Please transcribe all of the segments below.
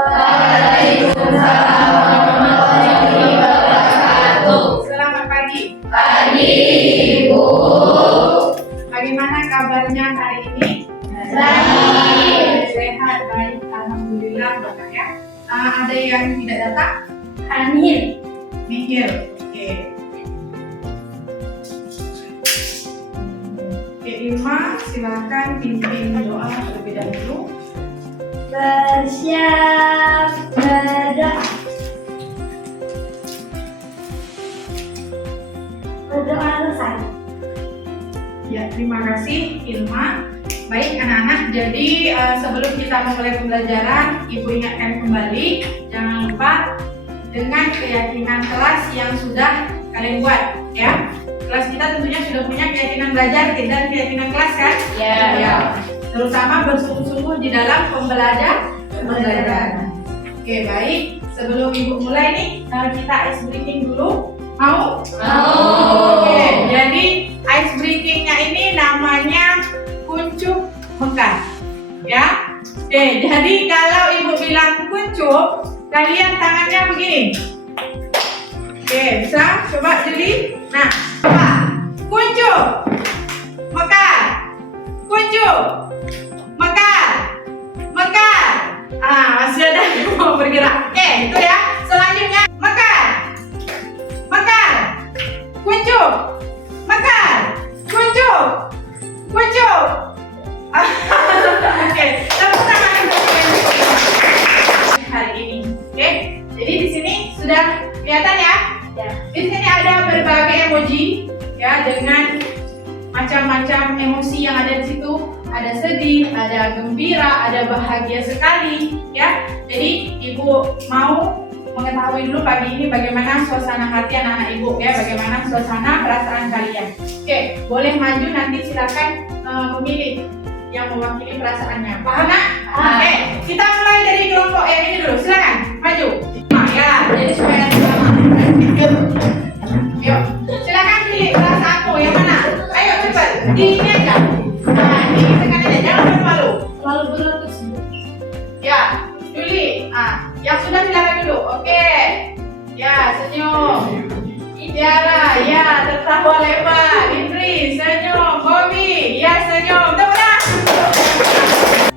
Waalaikumsalam warahmatullahi wabarakatuh. Selamat pagi. Pagi, Ibu. Bagaimana kabarnya hari ini? Baik. Sehat, baik. Alhamdulillah, Bapak ya. Ada yang tidak datang? Hamil. Nihil. Oke. Oke, Ilma, silakan pimpin doa terlebih dahulu. Bersyahadat. Berdoa selesai. Ya, terima kasih Ilma. Baik anak-anak, jadi sebelum kita memulai pembelajaran, Ibu ingatkan kembali, jangan lupa dengan keyakinan kelas yang sudah kalian buat, ya. Kelas kita tentunya sudah punya keyakinan belajar dan keyakinan kelas kan? Ya. Terutama bersungguh-sungguh di dalam pembelajaran. Oke, baik. Sebelum Ibu mulai nih, kita ice breaking dulu. Mau? Oke, jadi ice breakingnya ini namanya kuncup Mekah, ya. Oke, jadi kalau Ibu bilang kuncup, kalian tangannya begini. Oke, bisa? Coba Juli. Nah, coba. Kuncup Mekah. Kuncup Mekah. Mekah. Masih ada yang mau bergerak. Oke, itu ya. Selanjutnya Mekah. Mekah. Kuncup. Mekah. Kuncup. Kuncup. Oke, tepuk tangan untuk hari ini. Oke, jadi di sini sudah kelihatan ya? Ya. Di sini ada berbagai emoji ya, dengan macam-macam emosi yang ada di situ. Ada sedih, ada gembira, ada bahagia sekali ya. Jadi Ibu mau mengetahui dulu pagi ini bagaimana suasana hati anak-anak Ibu ya, bagaimana suasana perasaan kalian. Oke, boleh maju nanti silakan memilih yang mewakili perasaannya. Paham nak? Oke, kita mulai dari kelompok yang ini dulu. Silakan maju. Ya, jadi supaya nanti sama. Yuk, silakan pilih perasaanmu yang mana? Ayo cepat. Di ini aja. Nah, ini tekan aja. Jangan malu-malu. Lalu berlutut. Ya, Juli. Yang sudah silakan dulu. Oke. Ya, senyum. Tiara, ya, tertawa lebar. Indri, senyum. Bobby, ya, senyum. Tepuk tangan.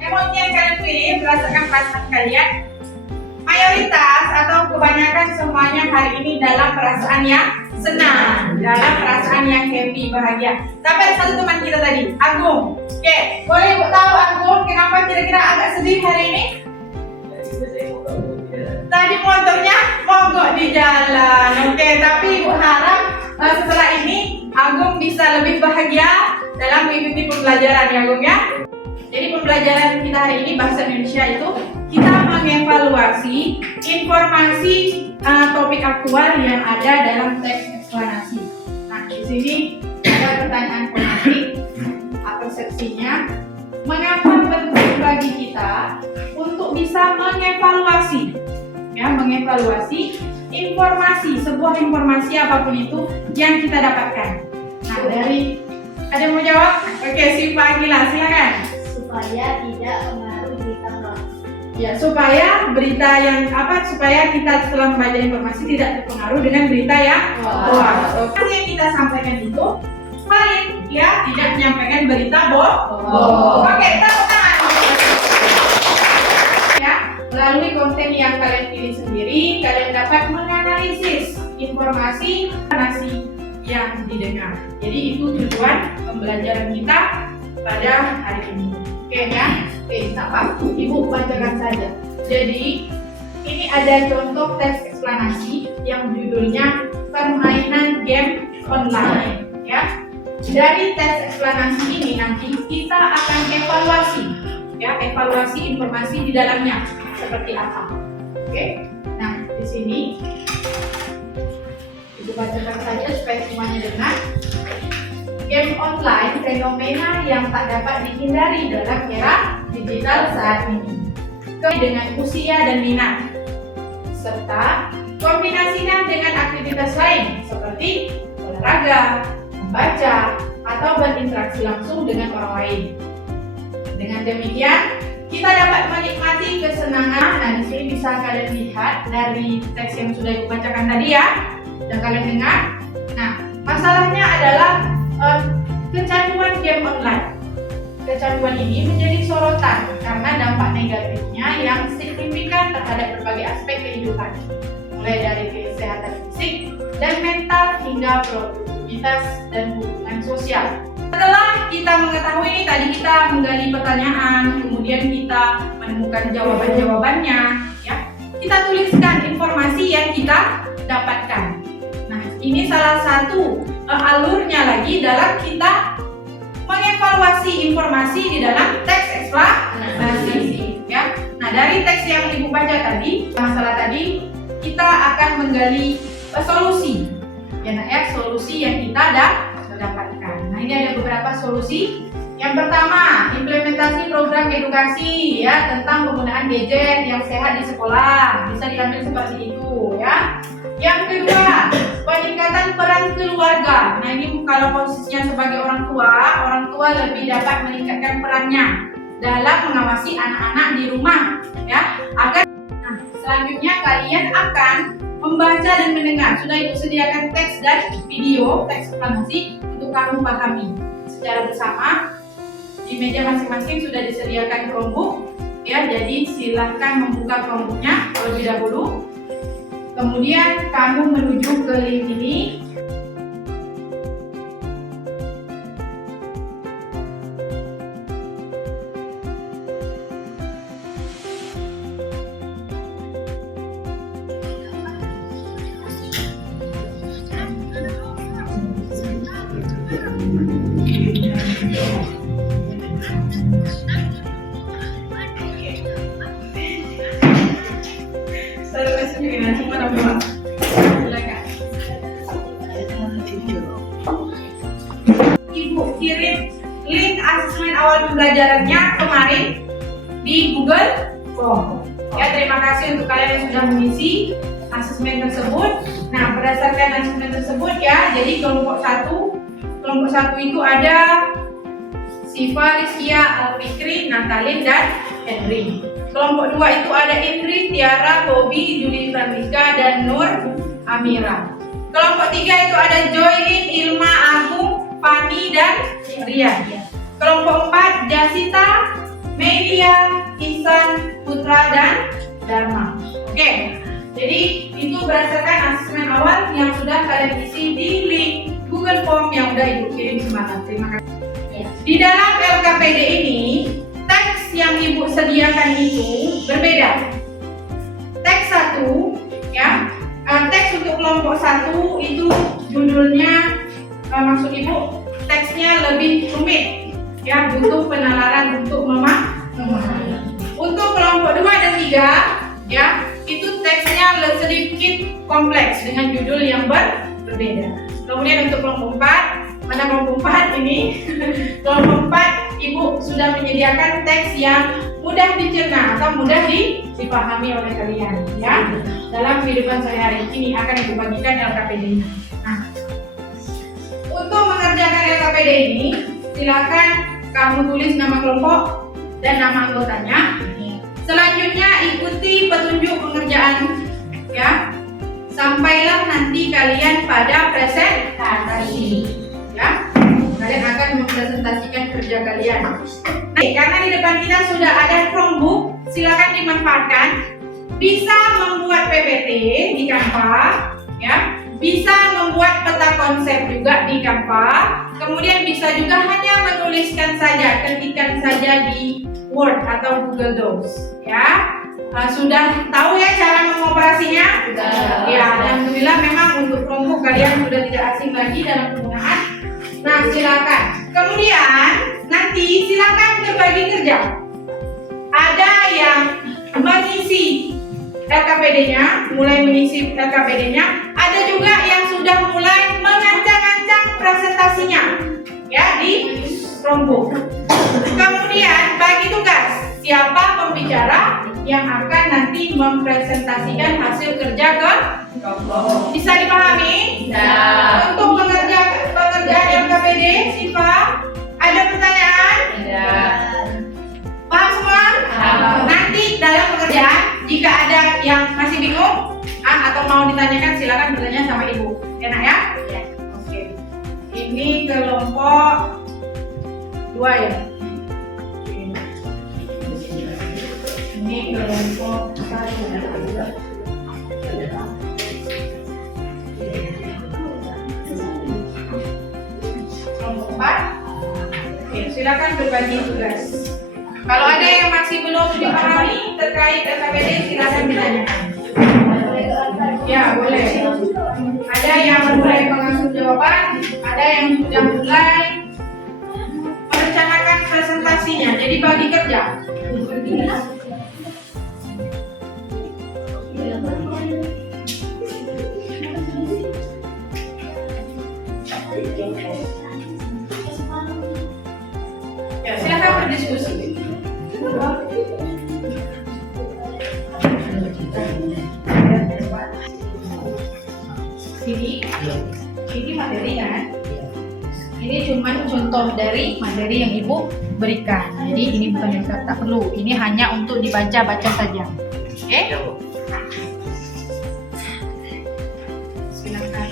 Emosi yang kalian pilih berdasarkan perasaan kalian. Mayoritas atau kebanyakan semuanya hari ini dalam perasaan yang senang, dalam perasaan yang happy, bahagia. Tapi ada satu teman kita tadi, Agung. Oke, boleh Ibu tahu Agung kenapa kira-kira agak sedih hari ini? Tadi motornya mogok di jalan. Oke, tapi Ibu harap setelah ini Agung bisa lebih bahagia dalam mengikuti pembelajaran ya Agung ya. Jadi pembelajaran kita hari ini bahasa Indonesia itu kita mengevaluasi informasi topik aktual yang ada dalam teks eksplanasi. Nah, di sini ada pertanyaan pemantik, persepsinya, mengapa penting bagi kita untuk bisa mengevaluasi, ya, mengevaluasi informasi, sebuah informasi apapun itu yang kita dapatkan. Nah, dari ada yang mau jawab? Oke, si Pak Agila, silakan. Supaya tidak pengaruh berita hoax. Ya, supaya berita yang supaya kita setelah membaca informasi tidak terpengaruh dengan berita yang hoax. Yang kita sampaikan itu valid, ya, tidak menyampaikan berita bohong. Oke, tepuk tangan. Ya, melalui konten yang kalian pilih sendiri, kalian dapat menganalisis informasi yang didengar. Jadi itu tujuan pembelajaran kita pada hari ini. Oke ya, tak apa, Ibu bacakan saja. Jadi ini ada contoh teks eksplanasi yang judulnya permainan game online. Ya, dari teks eksplanasi ini nanti kita akan evaluasi, ya, evaluasi informasi di dalamnya seperti apa. Oke, nah di sini Ibu bacakan saja supaya semuanya dengar. Game online fenomena yang tak dapat dihindari dalam era digital saat ini. Dengan usia dan minat, serta kombinasikan dengan aktivitas lain seperti olahraga, membaca, atau berinteraksi langsung dengan orang lain. Dengan demikian, kita dapat menikmati kesenangan. Nah, di sini bisa kalian lihat dari teks yang sudah Ibu bacakan tadi ya, dan kalian dengar. Nah, masalahnya adalah kecanduan game online. Kecanduan ini menjadi sorotan karena dampak negatifnya yang signifikan terhadap berbagai aspek kehidupan, mulai dari kesehatan fisik dan mental hingga produktivitas dan hubungan sosial. Setelah kita mengetahui ini, tadi kita menggali pertanyaan, kemudian kita menemukan jawaban-jawabannya, ya. Kita tuliskan informasi yang kita dapatkan. Nah, ini salah satu alurnya lagi dalam kita mengevaluasi informasi di dalam teks eksplanasi, ya. Nah, dari teks yang Ibu baca tadi, masalah tadi, kita akan menggali solusi, ya, nah, ya, solusi yang kita dapatkan. Nah, ini ada beberapa solusi. Yang pertama, implementasi program edukasi, ya, tentang penggunaan gadget yang sehat di sekolah. Bisa diambil seperti itu, ya. Yang kedua, peningkatan peran keluarga. Nah, ini kalau posisinya sebagai orang tua lebih dapat meningkatkan perannya dalam mengawasi anak-anak di rumah, ya. Nah, selanjutnya kalian akan membaca dan mendengar. Sudah Ibu sediakan teks dan video, teks eksplanasi untuk kamu pahami secara bersama. Di meja masing-masing sudah disediakan Chromebook, ya. Jadi silahkan membuka Chromebooknya terlebih dahulu. Kemudian kamu menuju ke link ini. Ibu kirim link asesmen awal pembelajarannya kemarin di Google Form. Ya, terima kasih untuk kalian yang sudah mengisi asesmen tersebut. Nah, berdasarkan asesmen tersebut, ya, jadi kelompok satu itu ada Siva, Rizkia, Alfikri, Natalin, dan Henry. Kelompok 2 itu ada Indri, Tiara, Tobi, Juli Frandika, dan Nur Amira. Kelompok 3 itu ada Joylin, Ilma, Agung, Fani, dan Rian. Kelompok 4 Jasita, Melia, Ihsan, Putra, dan Dharma. Oke, jadi itu berdasarkan asesmen awal yang sudah kalian isi di link Google Form yang udah Ibu kirim semalam. Terima kasih. Di dalam LKPD ini, teks yang Ibu sediakan itu berbeda. Teks 1, ya, teks untuk kelompok 1 itu judulnya, maksud Ibu, teksnya lebih rumit, ya, butuh penalaran untuk memahami. Untuk kelompok 2 dan 3, ya, itu teksnya sedikit kompleks dengan judul yang berbeda. Kemudian untuk kelompok 4, mana kelompok 4 ini? Kelompok 4 Ibu sudah menyediakan teks yang mudah dicerna atau mudah dipahami oleh kalian, ya. Dalam kehidupan sehari-hari ini akan Ibu bagikan LKPD ini. Nah, untuk mengerjakan LKPD ini, silakan kamu tulis nama kelompok dan nama anggotanya. Selanjutnya ikuti petunjuk pengerjaan, ya. Sampailah nanti kalian pada presentasi, ya. Kalian akan mempresentasikan kerja kalian. Nah, karena di depan kita sudah ada Chromebook, silakan dimanfaatkan. Bisa membuat PPT di Canva, ya. Bisa membuat peta konsep juga di Canva. Kemudian bisa juga hanya menuliskan saja, ketikkan saja di Word atau Google Docs, ya. Sudah tahu ya cara mengoperasinya? Sudah. Ya, alhamdulillah memang untuk Chromebook kalian sudah tidak asing lagi dalam penggunaan. Nah, silakan. Kemudian nanti silakan berbagi kerja. Ada yang mengisi LKPD-nya, mulai mengisi LKPD-nya. Ada juga yang sudah mulai mengancang-ancang presentasinya, ya, di Chromebook. Kemudian bagi tugas, siapa pembicara yang akan nanti mempresentasikan hasil kerja ke kelompok. Bisa dipahami? Bisa. Untuk pengerjaan LKPD, Siva, ada pertanyaan? Ada. Paham semua? dalam pekerjaan, jika ada yang masih bingung atau mau ditanyakan, silakan bertanya sama ibu. Enak ya? Ya. Oke. Ini kelompok 2 ya. Ini kelompok 1. Kelompok 4. Oke, silakan berbagi tugas. Kalau ada yang masih belum dipahami terkait SKPD, silakan ditanyakan. Ya, boleh. Ada yang mulai mengasuh jawaban, ada yang sudah mulai merencanakan presentasinya. Jadi bagi kerja. Ya, silakan berdiskusi. Ini materi kan? Ini cuma contoh dari materi yang ibu berikan. Jadi ini bukan yang tak perlu. Ini hanya untuk dibaca-baca saja. Oke? Silakan.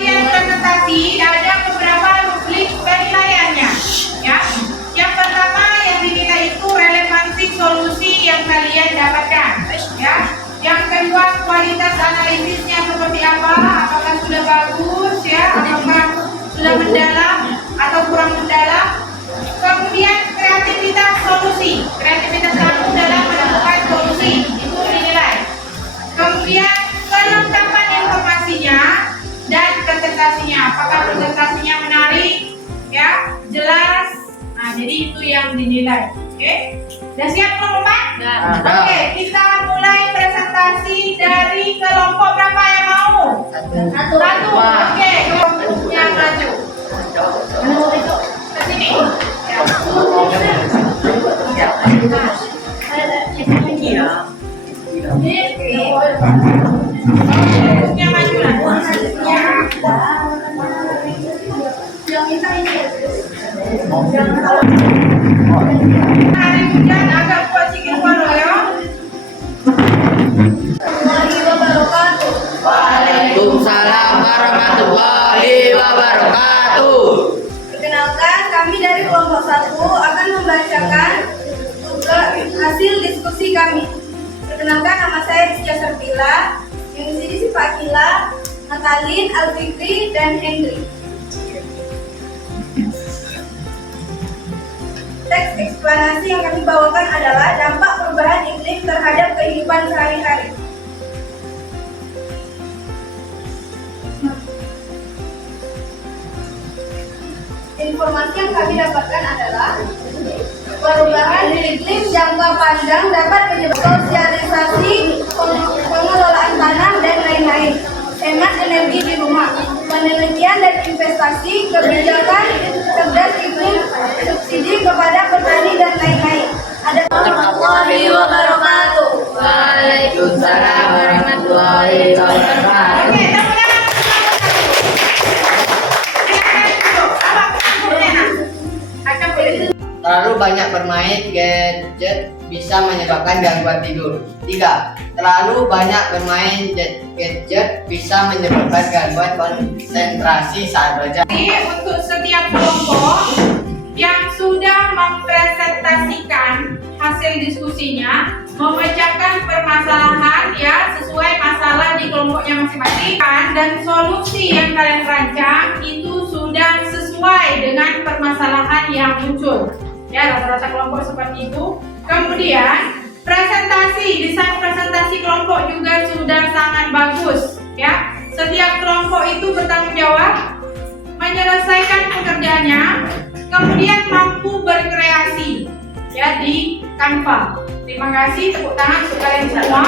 Yang presentasi ada beberapa rubrik penilaiannya, ya. Yang pertama yang dinilai itu relevansi solusi yang kalian dapatkan, ya. Yang kedua kualitas analisisnya seperti apa, apakah sudah bagus, ya, apakah sudah mendalam atau kurang mendalam. Kemudian kreativitas solusi, kreativitas kamu dalam menemukan solusi itu dinilai. Kemudian kelengkapan informasinya dan presentasinya, apakah presentasinya menarik, ya, jelas. Nah, jadi itu yang dinilai. Oke, sudah siap kelompok 4? Oke, kita mulai presentasi dari kelompok berapa yang mau? Satu. Oke, kelompoknya maju. Ke sini. Kelompoknya maju lah. Hari hujan agak kuat sikit walau ya. Waalaikumsalam warahmatullahi wabarakatuh. Perkenalkan, kami dari kelompok 1 akan membacakan hasil diskusi kami. Perkenalkan, nama saya Rizky Sarpila, yang di sini si Pak Kila, Natalin, Alfikri, dan Hendri. Teks eksplanasi yang kami bawakan adalah dampak perubahan iklim terhadap kehidupan sehari-hari. Informasi yang kami dapatkan adalah perubahan iklim jangka panjang dapat menyebabkan sosialisasi, pengelolaan tanah, dan lain-lain. Hemat energi di rumah, penelitian dan investasi, kebijakan cerdas iklim, subsidi kepada petani, dan lain-lain. Ada warahmatullahi wabarakatuh. Waalaikumsalam warahmatullahi wabarakatuh. Oke, tepuk tangan. Terlalu banyak bermain gadget bisa menyebabkan gangguan tidur. 3. Terlalu banyak bermain gadget bisa menyebabkan gangguan konsentrasi saat belajar. Jadi untuk setiap kelompok yang sudah mempresentasikan hasil diskusinya, memecahkan permasalahan ya sesuai masalah di kelompoknya masing-masing, dan solusi yang kalian rancang itu sudah sesuai dengan permasalahan yang muncul. Ya, rata-rata kelompok seperti itu. Kemudian desain presentasi kelompok juga sudah sangat bagus. Ya, setiap kelompok itu bertanggung jawab menyelesaikan pekerjaannya, kemudian mampu berkreasi ya di Canva. Terima kasih, tepuk tangan untuk kalian semua.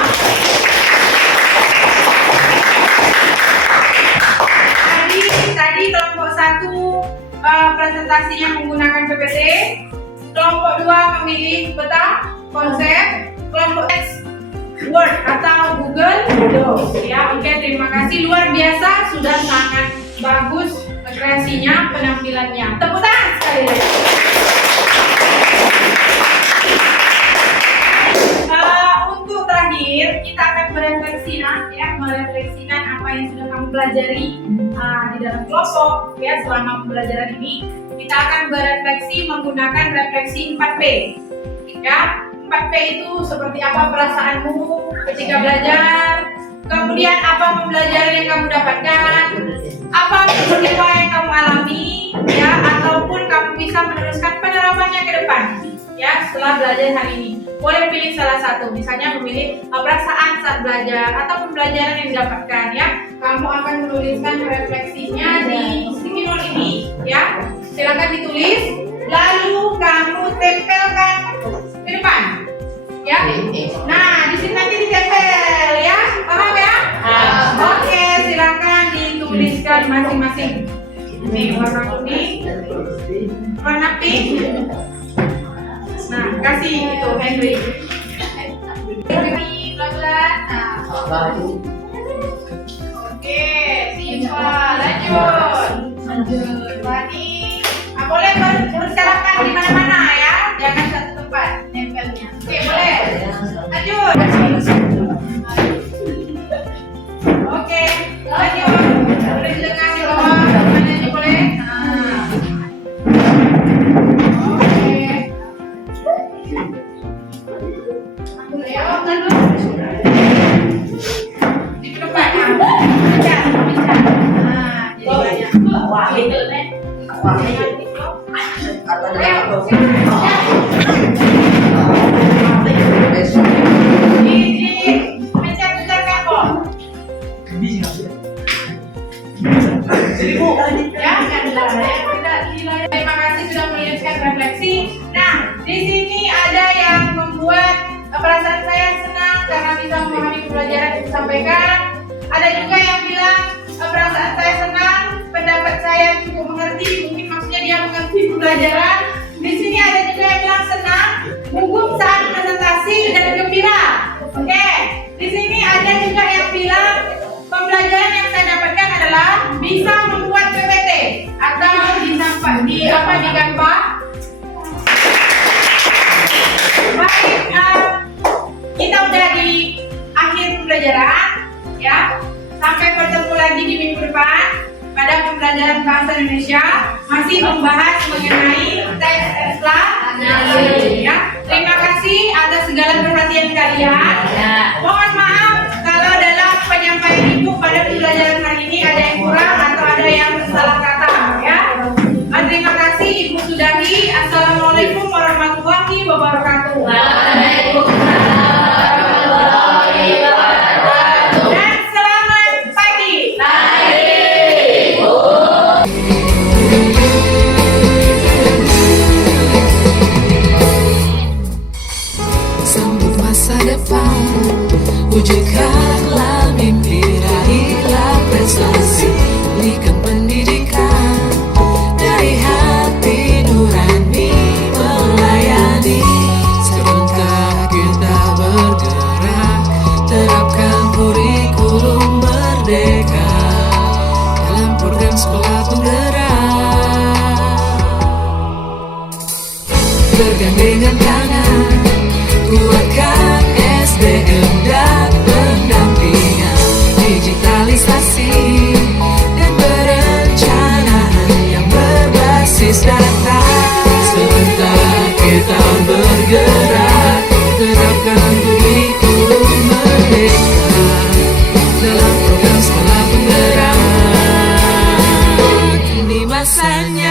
Tadi kelompok 1 presentasinya menggunakan PPT, kelompok 2 memilih peta konsep, kelompok X Word atau Google Docs ya. Oke, terima kasih, luar biasa, sudah sangat bagus kreasinya, penampilannya. Tepuk tangan sekali lagi. Untuk terakhir kita akan merefleksikan apa yang sudah kamu pelajari di dalam kelompok ya selama pembelajaran ini. Kita akan berefleksi menggunakan refleksi 4P ya. 4P itu seperti apa perasaanmu ketika belajar, kemudian apa pembelajaran yang kamu dapatkan, apa peristiwa yang kamu alami ya, ataupun kamu bisa meneruskan penerapannya ke depan ya setelah belajar hari ini. Boleh pilih salah satu, misalnya memilih perasaan saat belajar atau pembelajaran yang didapatkan ya. Kamu akan menuliskan refleksinya di sticky note ini ya. Silakan ditulis, lalu kamu tempelkan ke depan ya. Nah, di sini nanti ditempel ya, paham ya? Oke, silakan dituliskan masing-masing. Ini warna kuning, warna pink. Nah, kasih itu Henry. Henry, pelan-pelan. Nah, oke, Siva, lanjut. Wani, boleh berserakan di mana-mana ya, jangan satu tempat nempelnya. Oke, boleh. Lanjut. Oke, lanjut. Boleh didengar di bawah, tangannya boleh. Nah. Oke. Ayo, lanjut. Di depan. Bicara. Nah, jadi banyak. Wah, itu nih. Terima kasih sudah menuliskan refleksi. Nah, di sini ada yang membuat perasaan saya senang karena bisa memahami pembelajaran yang disampaikan. Ada juga yang bilang perasaan saya senang, pendapat saya cukup mengerti, mungkin maksudnya dia mengerti pembelajaran. Di sini ada juga yang bilang senang, gugup saat presentasi dan gembira. Oke, di sini ada juga yang bilang pembelajaran yang saya dapatkan adalah bisa membuat PPT atau digambar. Baik, kita udah di akhir pembelajaran ya. Sampai bertemu lagi di minggu depan pada pembelajaran bahasa Indonesia, masih membahas mengenai teks Islam ya. Terima kasih atas segala perhatian kalian. Mohon maaf kalau dalam penyampaian ibu pada pembelajaran hari ini ada yang kurang atau ada yang salah kata ya. Terima kasih, Ibu sudahi. Assalamualaikum warahmatullahi wabarakatuh. Dan selamat pagi. Sambut masa depan, wujudkanlah mimpi, raihlah prestasi, berikan pendidikan dari hati nurani melayani. Serentak kita bergerak, terapkan kurikulum merdeka dalam program sekolah penggerak. Bergandengan tangan, kuatkan SDM dan pendampingan, digitalisasi dan perencanaan yang berbasis data. Sebentar kita bergerak, terapkan kurikulum merdeka dalam program sekolah penggerak. Ini masanya